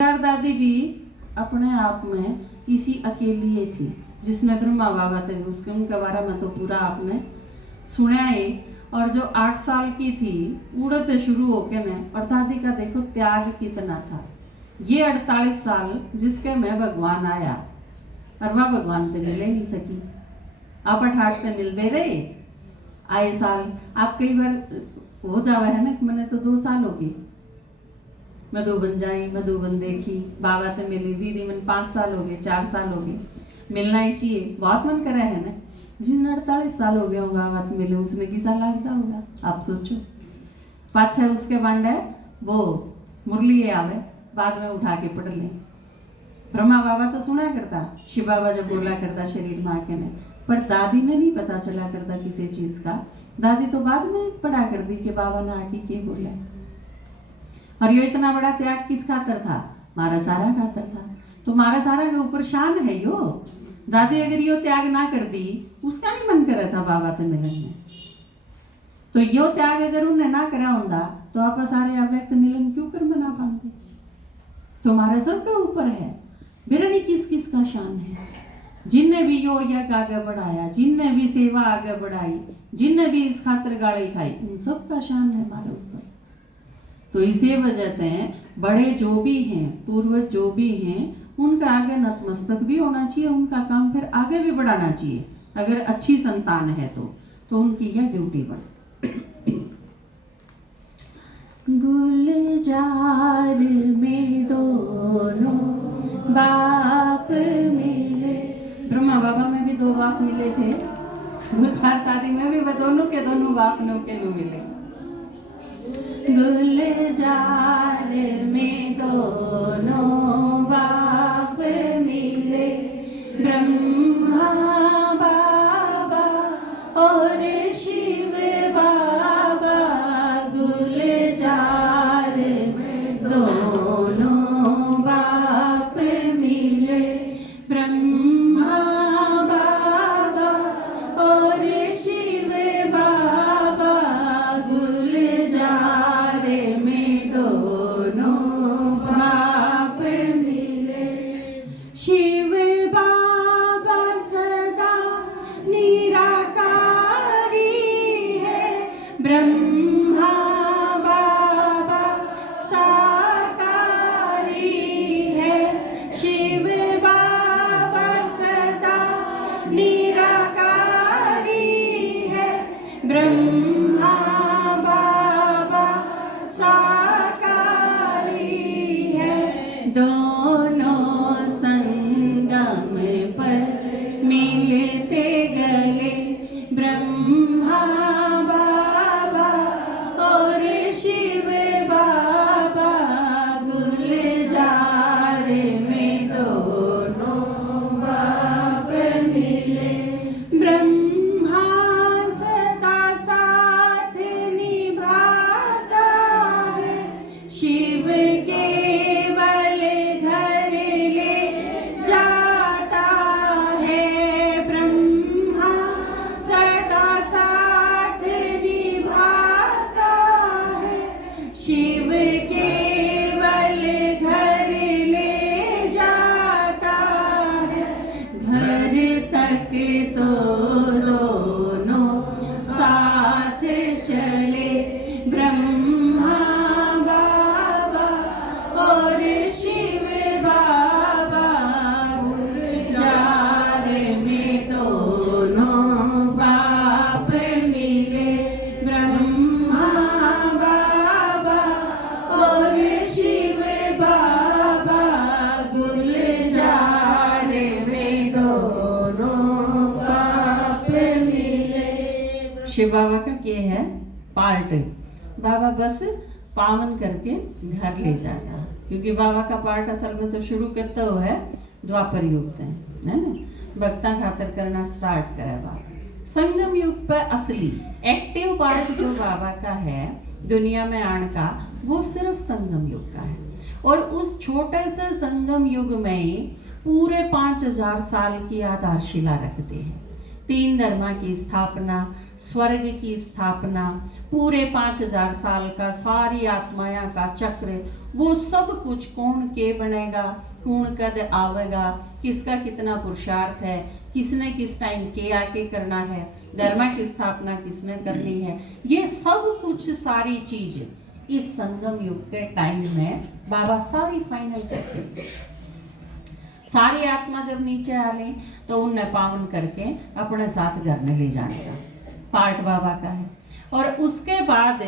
दादी भी अपने आप में किसी अकेली थी जिसने ब्रह्मा बाबा थे, उसके उनके बारे में तो पूरा आपने सुना ही। और जो 8 साल की थी उड़ते शुरू होके ने, और दादी का देखो त्याग कितना था। ये 48 साल जिसके में भगवान आया और वह भगवान से मिले नहीं सकी। आप 68 से मिलते रहे आए साल। आप कई बार हो जावा है ना, मैंने तो 2 साल हो गए मधुबन जाई, मधुबन देखी, बाबा से मिली, दीदी मन 5 साल हो गए, 4 साल हो गए। मिलना ही चाहिए, बहुत मन करे है ना। जिन 48 साल हो गए होगा बाबा से मिले, उसने किसा लगता होगा आप सोचो। पाछा उसके बांडे वो मुरली आवे, बाद में उठा के पढ़ ले। ब्रह्मा बाबा तो सुना करता, शिव बाबा जब बोला करता शरीर में आके ने, पर दादी ने नहीं पता चला करता किसी चीज का। दादी तो बाद में पढ़ा कर दी कि बाबा ने आके क्या बोला। और ये इतना बड़ा त्याग किस खातर था? मारा सारा खातर था। तो मारा सारा के ऊपर शान है यो। दादी अगर यो त्याग ना कर दी, उसका नहीं मन कर रहा था बाबा से मिलन में। तो यो त्याग अगर उन्हें ना करा होता तो आप सारे अव्यक्त मिलन क्यों कर मना पाते? तो हमारे सबके ऊपर है, मेरा नहीं किस किस का शान है। जिनने भी यो यज्ञ आगे बढ़ाया, जिनने भी सेवा आगे बढ़ाई, जिनने भी इस खातर गाड़ी खाई, उन सबका शान है हमारे ऊपर। तो इसी वजह से बड़े जो भी हैं, पूर्वज जो भी हैं, उनका आगे नतमस्तक भी होना चाहिए, उनका काम फिर आगे भी बढ़ाना चाहिए। अगर अच्छी संतान है तो उनकी यह ड्यूटी बन। गुलजार में दोनों बाप मिले, ब्रह्मा बाबा में भी 2 बाप मिले थे, गुलजार दादी में भी वह दोनों के दोनों बाप के मिले। गुलजार में दोनों बाप मिले, ब्रह्मा बाबा और शिव बाबा। गुलजार में दोनों बाप मिले, ब्रह्मा बाबा और शिव बाबा। गुलजार में दोनों बाप मिले, शिव बाबा सदा निराकारी है, ब्रह्मा बाबा साकारी है। शिव बाबा सदा निराकारी है, ब्रह्मा बाबा साकारी है। दोनों संगम पर मिलते गले, ब्रह्मा बाबा और शिव बाबा। गुलजार में दोनों बाप मिले, ब्रह्मा सदा साथ निभाता है, शिव केवल घर ले जाता है। ब्रह्मा सदा साथ निभाता है, शिव केवल घर ले जाता है। घर तक तो दोनों साथ चले, ब्रह्मा बाबा और शिव बाबा। गुलजार में दोनों बाप मिले, ब्रह्मा बाबा और शिव बाबा। गुलजार में दोनों बाप मिले। शिव बाबा का क्या है पार्ट? बाबा बस पावन करके घर ले जाता, क्योंकि बाबा का पार्ट असल में तो शुरू करता हुआ है द्वापर युग से, है ना। भक्ता खातर करना स्टार्ट करे बाबा। संगम युग पर असली एक्टिव पार्ट जो बाबा का है दुनिया में आने का, वो सिर्फ संगम युग का है। और उस छोटे से संगम युग में पूरे 5000 साल की आधारशिला रखते हैं। 3 धर्म की स्थापना, स्वर्ग की स्थापना, पूरे 5000 साल का सारी आत्माया का चक्र वो सब कुछ कौन के बनेगा, कौन कद आवेगा, किसका कितना पुरुषार्थ है, किसने किस टाइम के आके करना है, धर्म की स्थापना किसने करनी है, ये सब कुछ सारी चीज इस संगम युग के टाइम में बाबा सारी फाइनल करते। सारी आत्मा जब नीचे आ ली तो उन्हें पावन करके अपने साथ घर में ले जाने का पार्ट बाबा का है। और उसके बाद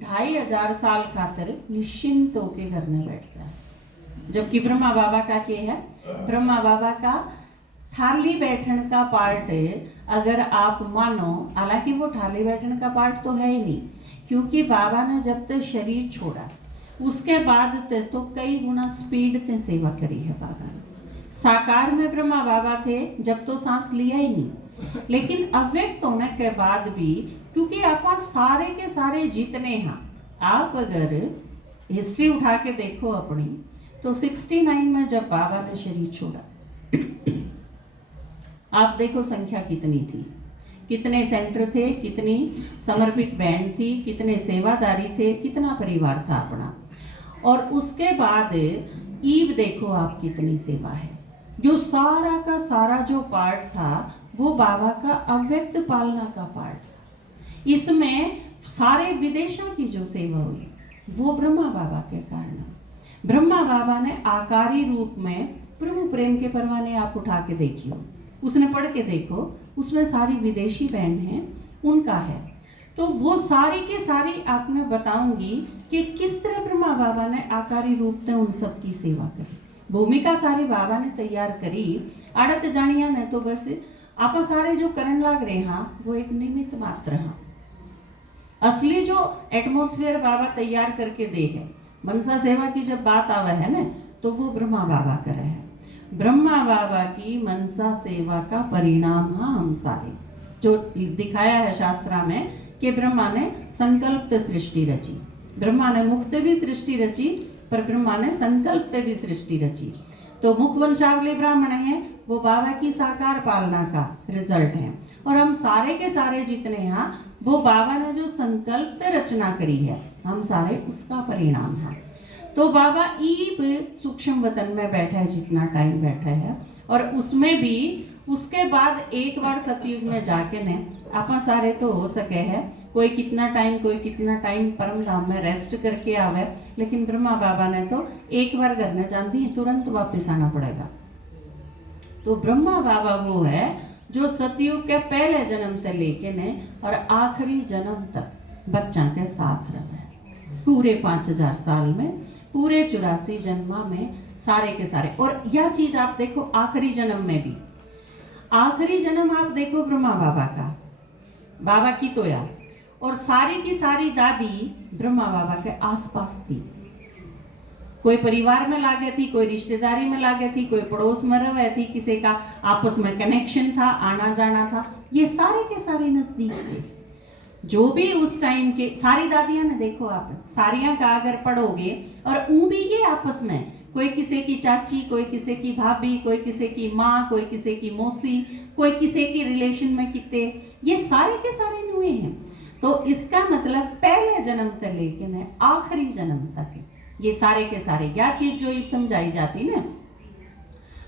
2500 साल खातर निश्चिंत होके घर में बैठ जाए। जबकि ब्रह्मा बाबा का क्या है, ब्रह्मा बाबा का थाली बैठन का पार्ट अगर आप मानो, हालांकि वो थाली बैठन का पार्ट तो है ही नहीं, क्योंकि बाबा ने जब तक शरीर छोड़ा उसके बाद तो कई गुना स्पीड से सेवा करी है बाबा ने। साकार में ब्रह्मा बाबा थे जब तो सांस लिया ही नहीं, लेकिन अव्यक्त होने के बाद भी, क्योंकि आप सारे के सारे जितने हैं, आप अगर हिस्ट्री उठा के देखो अपनी, तो 69 में जब बाबा ने शरीर छोड़ा, आप देखो संख्या कितनी थी, कितने सेंटर थे, कितनी समर्पित बैंड थी, कितने सेवादारी थे, कितना परिवार था अपना। और उसके बाद ईव देखो आप कितनी सेवा है। जो सारा का सारा जो पार्ट था वो बाबा का अव्यक्त पालना का पार्ट था। इसमें सारे विदेशों की जो सेवा हुई वो ब्रह्मा बाबा के कारण। ब्रह्मा बाबा ने आकारी रूप में प्रभु प्रेम के परवाने आप उठा के देखियो, उसने पढ़ के देखो, उसमें सारी विदेशी बैंड हैं, उनका है। तो वो सारी के सारी आपने बताऊंगी कि किस तरह ब्रह्मा बाबा ने आकारी रूप से उन सब की सेवा करी। भूमिका सारी बाबा ने तैयार करी, आड़त जानिया ने तो बस आप सारे जो करन लाग रहे हैं वो एक निमित्त मात्र हैं। असली जो एटमॉस्फेयर बाबा तैयार करके दे है, मनसा सेवा की जब बात आवे है ना, तो वो ब्रह्मा बाबा करे है। ब्रह्मा बाबा की मनसा सेवा का परिणाम हाँ हम सारे जो दिखाया है शास्त्रा में कि ब्रह्मा ने संकल्प सृष्टि रची, ब्रह्मा ने मुक्त भी सृष्टि रची, पर ब्रह्मा ने संकल्प भी सृष्टि रची। तो मुख वंशावली ब्राह्मण है वो बाबा की साकार पालना का रिजल्ट है, और हम सारे के सारे जितने हैं वो बाबा ने जो संकल्प रचना करी है, हम सारे उसका परिणाम है। तो बाबा ईब सूक्ष्म वतन में बैठा है जितना टाइम बैठा है, और उसमें भी उसके बाद एक बार सतयुग में जाके ने आप सारे तो हो सके है, कोई कितना टाइम परम धाम में रेस्ट करके आवे, लेकिन ब्रह्मा बाबा ने तो एक बार घर में जाती है तुरंत वापस आना पड़ेगा। तो ब्रह्मा बाबा वो है जो सतयुग के पहले जन्म से लेके ने और आखिरी जन्म तक बच्चा के साथ रहे, पूरे 5000 साल में, पूरे 84 जन्मा में सारे के सारे। और यह चीज आप देखो आखिरी जन्म में भी, आखिरी जन्म आप देखो ब्रह्मा बाबा का, बाबा की तो यार, और सारी की सारी दादी ब्रह्मा बाबा के आसपास थी। कोई परिवार में लागे थी, कोई रिश्तेदारी में लागे थी, कोई पड़ोस में रहे थी, किसी का आपस में कनेक्शन था, आना जाना था, ये सारे के सारे नजदीक थे। जो भी उस टाइम के सारी दादियां ने देखो आप, सारियां का अगर पढ़ोगे, और ऊ भी ये आपस में कोई किसी की चाची, कोई किसी की भाभी, कोई किसी की माँ, कोई किसी की मौसी, कोई किसी की रिलेशन में कितने, ये सारे के सारे नुए हैं। तो इसका मतलब पहले जन्म से लेके न आखिरी जन्म तक ये सारे के सारे क्या चीज जो समझाई जाती ना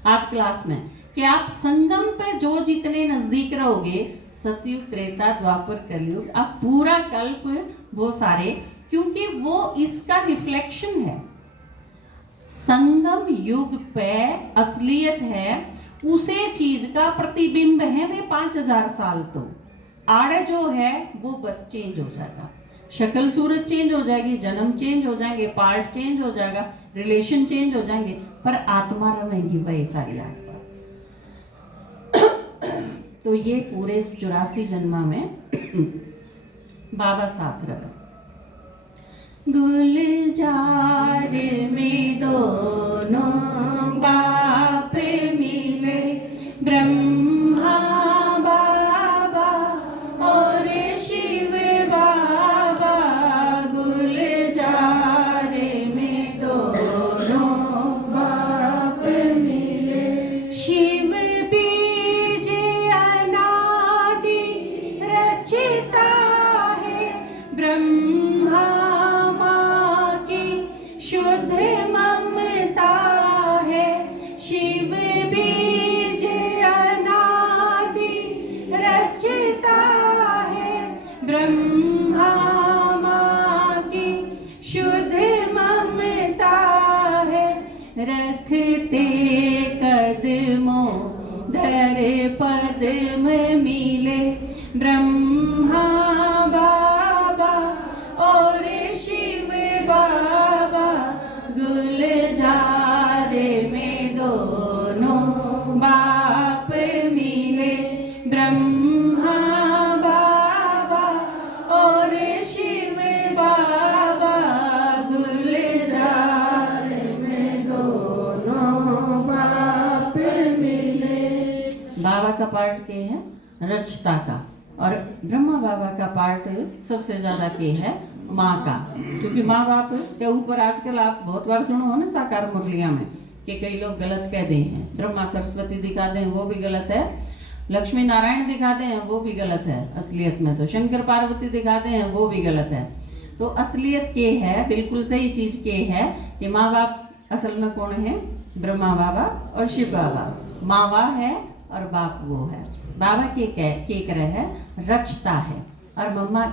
आज क्लास में, कि आप संगम पे जो जितने नजदीक रहोगे, सतयुग त्रेता द्वापर कलयुग, आप पूरा कल्प वो सारे, क्योंकि वो इसका रिफ्लेक्शन है। संगम युग पे असलियत है, उसे चीज का प्रतिबिंब है वे 5000 साल। तो आड़े जो है वो बस चेंज हो जाएगा, शक्ल सूरत चेंज हो जाएगी, जन्म चेंज हो जाएंगे, पार्ट चेंज हो जाएगा, रिलेशन चेंज हो जाएंगे, पर आत्मा रहेगी वही सारी आसपास। तो ये पूरे 84 जन्मा में बाबा साथ रहे। गुलजार में दोनों बाप मिले, ब्रह्मा बाबा और शिव बाबा। गुलजार में दोनों बाप मिले, शिव बीज अनादि रचता है, ब्रह्मा शुद्ध रखते कदमों दर पद्म मिले ब्रह्मा बाबा और शिव बाबा गुलजार में दोनों बाप मिले ब्रह्मा बाबा और शिव बाबा गुलजार में दोनों बाप मिले। बाबा का पार्ट के है रचता का और ब्रह्मा बाबा का पार्ट सबसे ज्यादा के है माँ का, क्योंकि माँ बाप के ऊपर आजकल आप बहुत बार सुनो हो ना साकार मुरलिया में कि कई लोग गलत कह दे हैं। ब्रह्मा सरस्वती दिखा दें वो भी गलत है, लक्ष्मी नारायण दिखाते हैं वो भी गलत है, असलियत में तो शंकर पार्वती दिखाते हैं वो भी गलत है। तो असलियत के है, बिल्कुल सही चीज के है कि माँ बाप असल में कौन है? ब्रह्मा बाबा और शिव बाबा। माँ वह है और बाप वो है। बाबा के करे है रचता है और मम्मा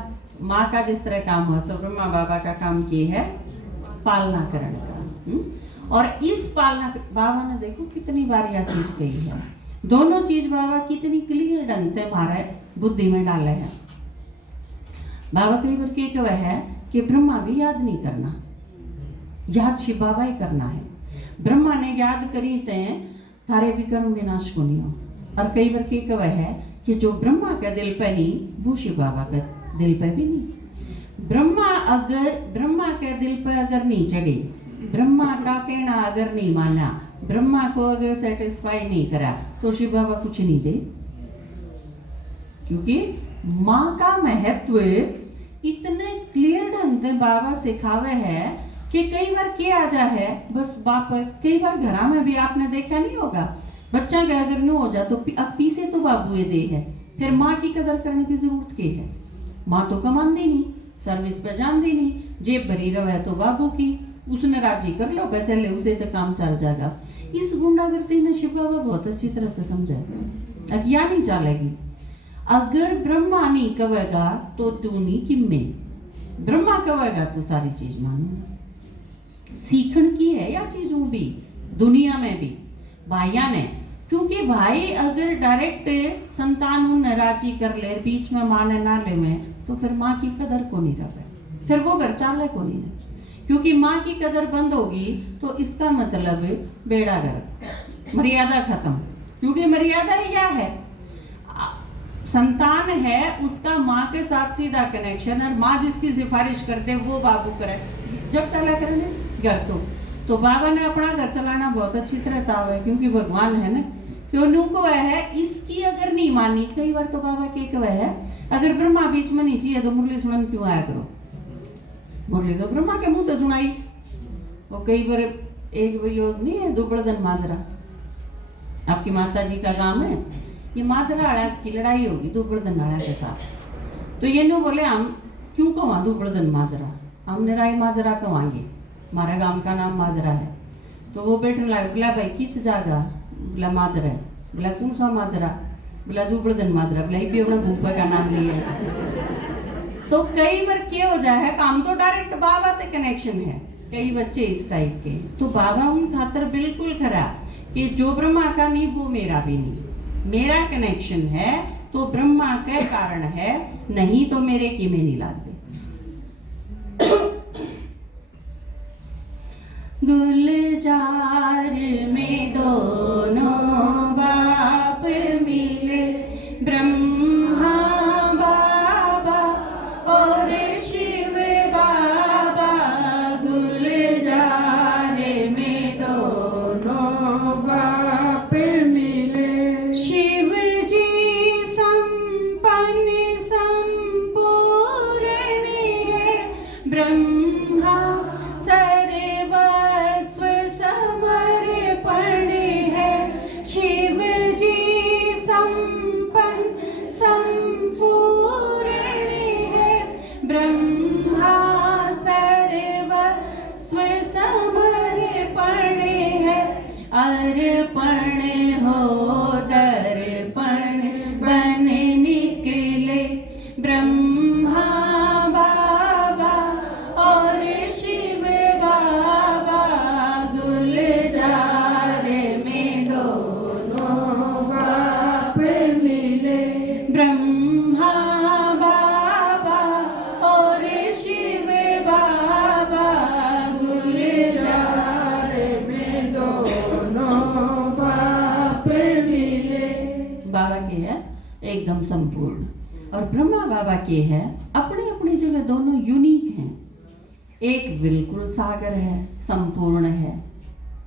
माँ का जिस तरह काम हुआ तो ब्रह्मा बाबा का काम की है पालना करने का। और इस पालना बाबा ने देखो कितनी बार यह चीज कही है, दोनों चीज बाबा कितनी क्लियर ढंग से हमारे बुद्धि में डाले हैं। बाबा कई बार के कहे है कि ब्रह्मा भी याद नहीं करना, याद शिव बाबा ही करना है। ब्रह्मा ने याद करी थे थारे विक्रम विनाश को नहीं हो। और कई बार के कहे है कि जो ब्रह्मा के दिल पे नहीं वो शिव बाबा का दिल पे भी नहीं। ब्रह्मा के दिल पे अगर नहीं चढ़े, ब्रह्मा का कहना अगर नहीं माना, ब्रह्मा को अगर सेटिस्फाई नहीं करा तो शिव बाबा कुछ नहीं दे। क्योंकि माँ का महत्व इतने क्लियर ढंग से बाबा सिखावे है कि कई बार क्या आ जा है बस बाप। कई बार घरा में भी आपने देखा नहीं होगा, बच्चा का अगर न हो जा तो अब पीछे तो बाबू दे है, फिर माँ की कदर करने की जरूरत के है। माँ तो कमान दी नहीं, सर्विस पे जान दी नहीं, जेब भरी रहे तो बाबू की, उसने राजी कर लो पैसे ले उसे तो काम चल जाएगा। इस गुंडागर्दी ने शिव बाबा बहुत अच्छी तरह से समझा। अब या नहीं चलेगी, अगर ब्रह्मा नहीं कहेगा तो तू नहीं किम्मे, ब्रह्मा कहेगा तो सारी चीज मानू। सीखण की है या चीजों भी दुनिया में भी भाइया ने, क्योंकि भाई अगर डायरेक्ट संतान उन्हें राजी कर ले बीच में माने ना ले में तो फिर माँ की कदर को नहीं रहे, फिर वो घर चाले को नहीं रहे। क्योंकि माँ की कदर बंद होगी तो इसका मतलब बेड़ा गर्क, मर्यादा खत्म। क्योंकि मर्यादा ही क्या है? संतान है उसका माँ के साथ सीधा कनेक्शन, और माँ जिसकी सिफारिश करते वो बाबू करे जब चला करेंगे घर। तो बाबा ने अपना घर चलाना बहुत अच्छी तरह था है, क्योंकि भगवान है ना। तो नू को है इसकी अगर नहीं मानी, कई बार तो बाबा के कहे है अगर ब्रह्मा बीच में नहीं चाहिए तो मुरली सुनन क्यों आया करो। मुरली तो ब्रह्मा के मुंह तो सुनाई। और कई बार एक योग नहीं है दुबड़दन माजरा, आपकी माता जी का गांव है, ये माजरा आड़ा की लड़ाई होगी दुबड़दन आड़ा के साथ। तो ये नो बोले हम क्यों कमा दुबड़दन माजरा, हम निराई माजरा कमाएंगे, हमारे गांव का नाम माजरा है। तो वो बैठने लगा, बोला भाई कित जागा, बोला माजरा है, बोला कौन सा माजरा, बोला दुबड़दन माजरा, बोला भी अपना भूपा का नाम लिया है। तो कई बार क्या हो जाए है काम तो डायरेक्ट बाबा से कनेक्शन है, कई बच्चे इस टाइप के। तो बाबा उन खातर बिल्कुल खरा कि जो ब्रह्मा का नहीं वो मेरा भी नहीं, मेरा कनेक्शन है तो ब्रह्मा के कारण है, नहीं तो मेरे की में नहीं लाते। गुलजार में दोनों बाप मिले, ब्रह्मा बाबा और शिव बाबा। गुलजार में दोनों बाप मिले, शिव जी संपन्न संपूर्ण है, ब्रह्मा सर्वस्व समर्पण है। शिव जी संपन्न संपूर्ण है, ब्रह्मा सर्वस्व समर्पण है। अर्पण हो दर्पण बन निकले, ब्रह्मा बाबा और शिव बाबा। गुलजार के है एकदम संपूर्ण, और ब्रह्मा बाबा के है अपनी अपनी जगह दोनों यूनिक हैं। एक बिल्कुल सागर है, संपूर्ण है,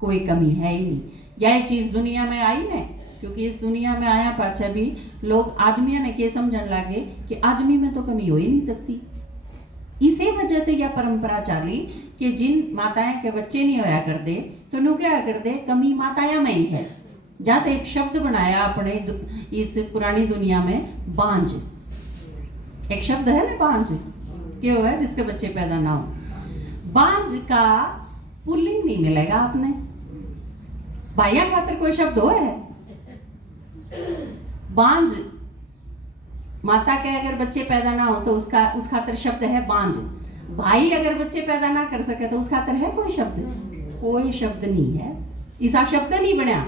कोई कमी है ही नहीं। यह चीज दुनिया में आई ने, क्योंकि इस दुनिया में आया पाछा भी लोग आदमियों ने के समझन लागे कि आदमी में तो कमी हो ही नहीं सकती। इसी वजह से यह परंपरा चाली कि जिन माताएं के बच्चे नहीं होया कर दे तो नु क्या कर दे, कमी माताया में ही है। जाते एक शब्द बनाया अपने इस पुरानी दुनिया में, बांझ। एक शब्द है ना बांझ, क्यों है जिसके बच्चे पैदा ना हो। बांझ का पुल्लिंग नहीं मिलेगा आपने, भाइया खातर कोई शब्द हो है बांझ। माता के अगर बच्चे पैदा ना हो तो उस खातर शब्द है बांझ। भाई अगर बच्चे पैदा ना कर सके तो उस खातर है कोई शब्द? कोई शब्द नहीं है, ऐसा शब्द नहीं बनया।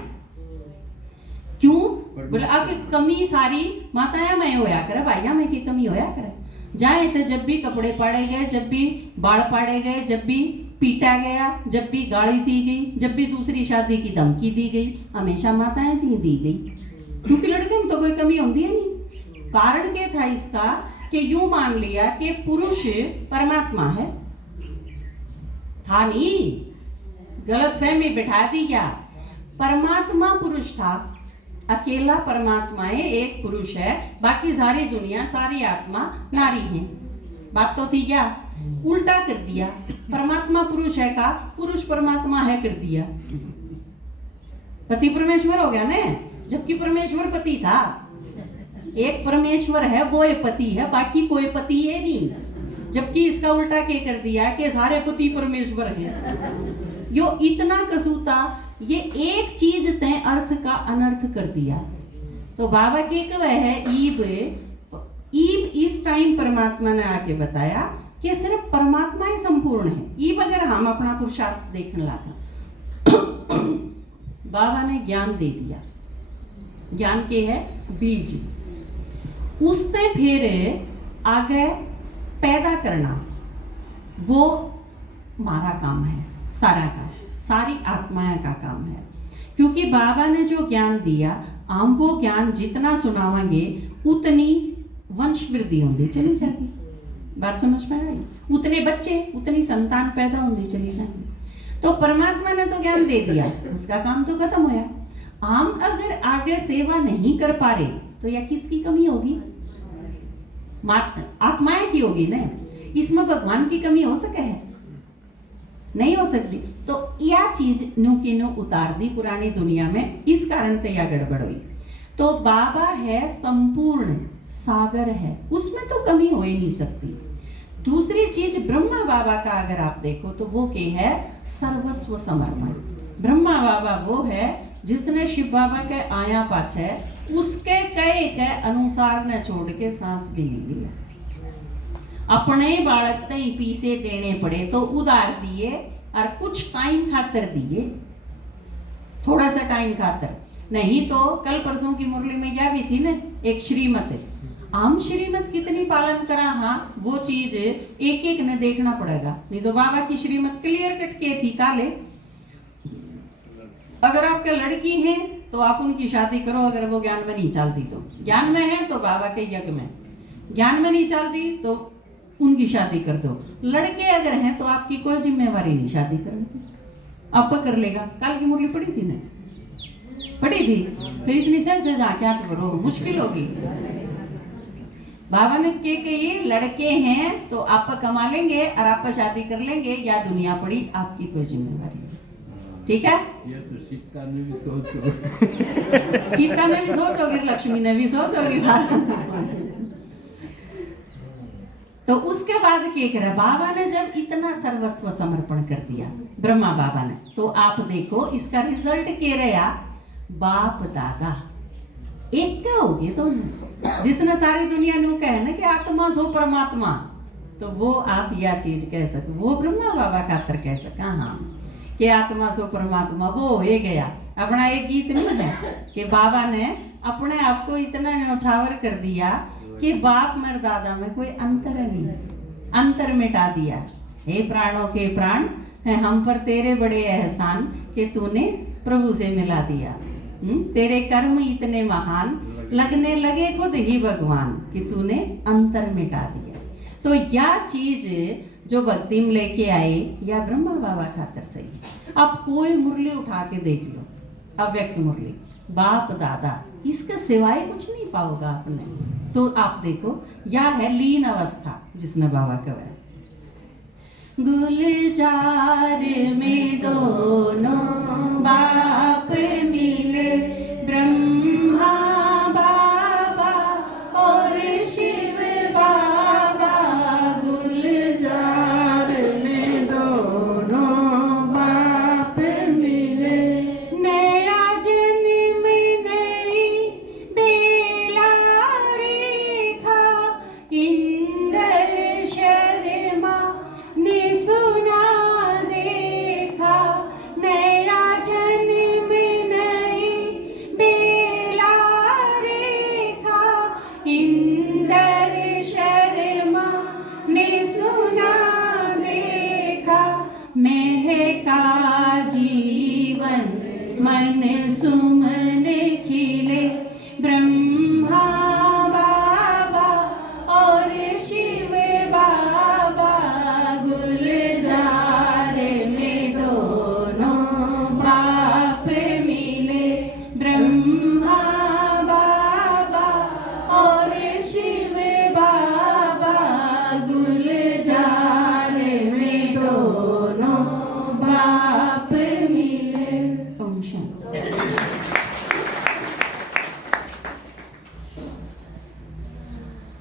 क्यों बोले अब कमी सारी माताया में होया करे, भाइया में की कमी होया करे। जाए तो जब भी कपड़े पाड़े गए, जब भी बाल पाड़े गए, जब भी पीटा गया, जब भी गाली दी गई, जब भी दूसरी शादी की धमकी दी गई, हमेशा माताएं दी गई, क्योंकि लड़के में तो कोई कमी होती है नहीं। कारण क्या था इसका कि यूं मान लिया कि पुरुष परमात्मा है, था नहीं, गलत फहमी बिठा दी क्या। परमात्मा पुरुष था, अकेला परमात्मा है, एक पुरुष है, बाकी सारी दुनिया सारी आत्मा नारी है। बात तो थी क्या, उल्टा कर दिया। परमात्मा पुरुष है का पुरुष परमात्मा है कर दिया, पति परमेश्वर हो गया ना, जबकि परमेश्वर पति था। एक परमेश्वर है वो एक पति है, बाकी कोई पति है नहीं। जबकि इसका उल्टा क्या कर दिया कि सारे पति परमेश्वर हैं। यो इतना कसूता, ये एक चीज तय अर्थ का अनर्थ कर दिया। तो बाबा के कह है ईब इस टाइम परमात्मा ने आके बताया कि सिर्फ परमात्मा ही संपूर्ण है। ईब अगर हम अपना पुरुषार्थ देखने लगा, बाबा ने ज्ञान दे दिया, ज्ञान के है बीज, उससे फिर आगे पैदा करना वो हमारा काम है, सारा काम, सारी आत्माएं का काम है। क्योंकि बाबा ने जो ज्ञान दिया, हम वो ज्ञान जितना सुनावेंगे उतनी वंश वृद्धि होती चली जाएगी। बात समझ में आई? उतने बच्चे, उतनी संतान पैदा होती चली जाएंगी। तो परमात्मा ने तो ज्ञान दे दिया, उसका काम तो खत्म होया। हम अगर आगे सेवा नहीं कर पा रहे तो यह किसकी कमी होगी? आत्माएं की होगी ना। इसमें भगवान की कमी हो सके है? नहीं हो सकती। तो यह चीज न्यू की न्यू उतार दी पुरानी दुनिया में, इस कारण से यह गड़बड़ हुई। तो बाबा है संपूर्ण, सागर है, उसमें तो कमी हो ही नहीं सकती। दूसरी चीज ब्रह्मा बाबा का अगर आप देखो तो वो क्या है? सर्वस्व समर्पण। ब्रह्मा बाबा वो है जिसने शिव बाबा के आया पाछे उसके कहे के अनुसार न छोड़ के सांस भी नहीं लिया। अपने बालक तई पीसे देने पड़े तो उधार दिए, और कुछ टाइम खातर दिए, थोड़ा सा टाइम खातर। नहीं तो कल परसों की मुरली में यह भी थी ना, एक श्रीमत है, आम श्रीमत कितनी पालन करा, हाँ वो चीज एक एक ने देखना पड़ेगा। नहीं तो बाबा की श्रीमत क्लियर कट के थी काले, अगर आपके लड़की है तो आप उनकी शादी करो, अगर वो ज्ञान में नहीं चलती तो। ज्ञान में है तो बाबा के यज्ञ में, ज्ञान में नहीं चलती तो उनकी शादी कर दो। लड़के अगर हैं तो आपकी कोई जिम्मेवारी नहीं शादी करने की, आप कर लेगा। कल की मुरली पड़ी थी ना, पड़ी थी, फिर इतनी से जा क्या करो, मुश्किल होगी। बाबा ने ये लड़के हैं तो आप कमा लेंगे और आप शादी कर लेंगे, या दुनिया पड़ी, आपकी कोई जिम्मेवारी। ठीक है, ये तो सीता ने भी सोचोगे, सीता ने भी सोचोगे, लक्ष्मी ने भी सोचोगे सारा। तो उसके बाद क्या करा बाबा ने, जब इतना सर्वस्व समर्पण कर दिया ब्रह्मा बाबा ने, तो आप देखो इसका रिजल्ट क्या रहा? बाप दादा एक क्या हो गए। तो जिसने सारी दुनिया नु कहे ना कि आत्मा सो परमात्मा, तो वो आप यह चीज कह सको, वो ब्रह्मा बाबा खातर कह सका हाँ कि आत्मा सो परमात्मा, वो हो गया। अपना एक गीत नहीं है कि बाबा ने अपने आप को इतना न्यौछावर कर दिया कि बाप मर दादा में कोई अंतर नहीं, अंतर मिटा दिया। हे प्राणों के प्राण है हम पर तेरे बड़े एहसान कि तूने प्रभु से मिला दिया। तेरे कर्म इतने महान लगने लगे खुद ही भगवान कि तूने अंतर मिटा दिया। तो यह चीज जो भक्ति में लेके आए या ब्रह्मा बाबा खातर सही। अब कोई मुरली उठा के देख लो, अव्यक्त मुरली, बाप दादा, इसके सिवाय कुछ नहीं पाओगा आपने। तो आप देखो, यह है लीन अवस्था जिसने बाबा कहवाया। गुलजार में दोनों बाप मिले, ब्रह्मा बाबा और शिव बाबा। गुलजार में दोनों बाप मिले, नया जन्म नई बेला रेखा। इंदर शर्मा ने सुना देखा, नया जन्म नई बेला रेखा। इंदर शर्मा ने सुना देखा, महका जीवन मन सुमन खिले। ब्रह्मा बाबा और शिव बाबा, गुलजार में दोनों बाप मिले। ब्रह्मा बाबा और शिव बाबा, गुलजार में दोनों बाप मिले। ओम शांति।